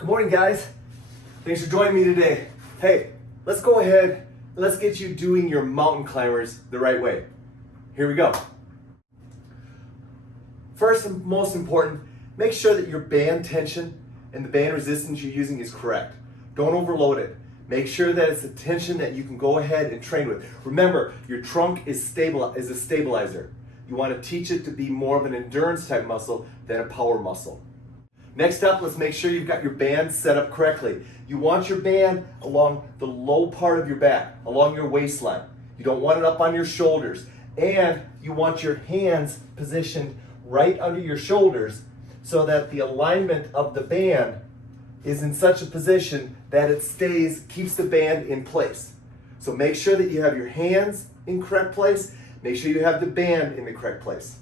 Good morning, guys. Thanks for joining me today. Hey, let's go ahead and let's get you doing your mountain climbers the right way. Here we go. First and most important, make sure that your band tension and the band resistance you're using is correct. Don't overload it. Make sure that it's a tension that you can go ahead and train with. Remember, your trunk is a stabilizer. You want to teach it to be more of an endurance type muscle than a power muscle. Next up, let's make sure you've got your band set up correctly. You want your band along the low part of your back, along your waistline. You don't want it up on your shoulders. And you want your hands positioned right under your shoulders so that the alignment of the band is in such a position that it keeps the band in place. So make sure that you have your hands in correct place. Make sure you have the band in the correct place.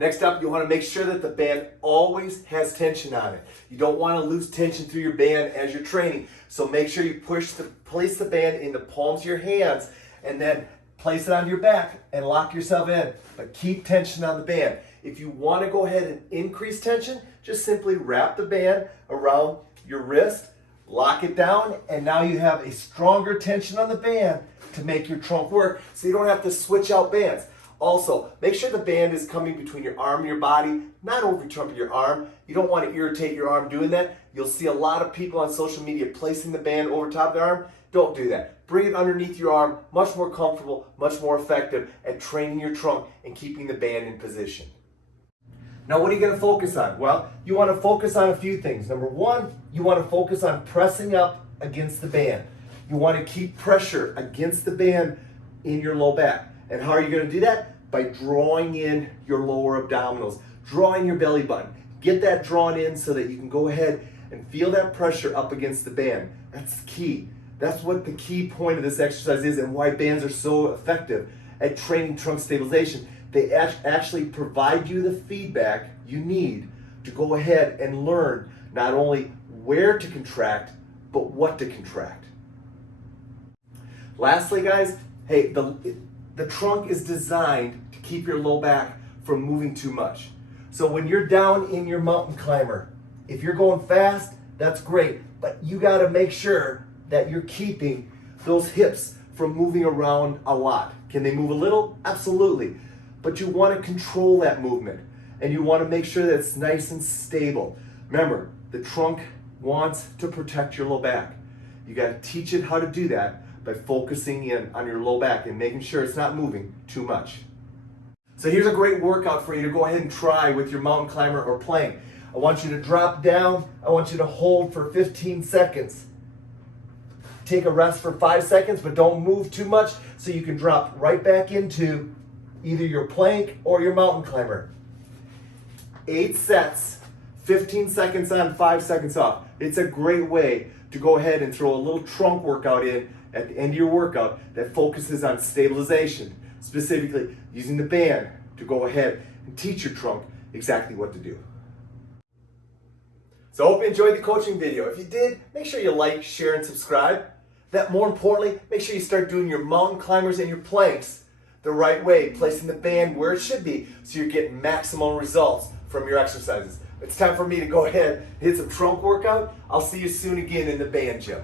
Next up, you want to make sure that the band always has tension on it. You don't want to lose tension through your band as you're training. So make sure you place the band in the palms of your hands and then place it on your back and lock yourself in. But keep tension on the band. If you want to go ahead and increase tension, just simply wrap the band around your wrist, lock it down, and now you have a stronger tension on the band to make your trunk work so you don't have to switch out bands. Also, make sure the band is coming between your arm and your body, not over the top of your arm. You don't want to irritate your arm doing that. You'll see a lot of people on social media placing the band over top of their arm. Don't do that. Bring it underneath your arm, much more comfortable, much more effective at training your trunk and keeping the band in position. Now, what are you going to focus on? Well, you want to focus on a few things. Number one, you want to focus on pressing up against the band. You want to keep pressure against the band in your low back. And how are you going to do that? By drawing in your lower abdominals, drawing your belly button. Get that drawn in so that you can go ahead and feel that pressure up against the band. That's key. That's what the key point of this exercise is and why bands are so effective at training trunk stabilization. They actually provide you the feedback you need to go ahead and learn not only where to contract, but what to contract. Lastly, guys, hey, the trunk is designed to keep your low back from moving too much. So when you're down in your mountain climber, if you're going fast, that's great, but you got to make sure that you're keeping those hips from moving around a lot. Can they move a little? Absolutely. But you want to control that movement and you want to make sure that it's nice and stable. Remember, the trunk wants to protect your low back. You got to teach it how to do that by focusing in on your low back and making sure it's not moving too much. So here's a great workout for you to go ahead and try with your mountain climber or plank. I want you to drop down. I want you to hold for 15 seconds. Take a rest for 5 seconds, but don't move too much so you can drop right back into either your plank or your mountain climber. 8 sets, 15 seconds on, 5 seconds off. It's a great way to go ahead and throw a little trunk workout in at the end of your workout that focuses on stabilization, specifically using the band to go ahead and teach your trunk exactly what to do. So I hope you enjoyed the coaching video. If you did, make sure you like, share, and subscribe. That more importantly, make sure you start doing your mountain climbers and your planks the right way, placing the band where it should be so you're getting maximum results from your exercises. It's time for me to go ahead and hit some trunk workout. I'll see you soon again in the band gym.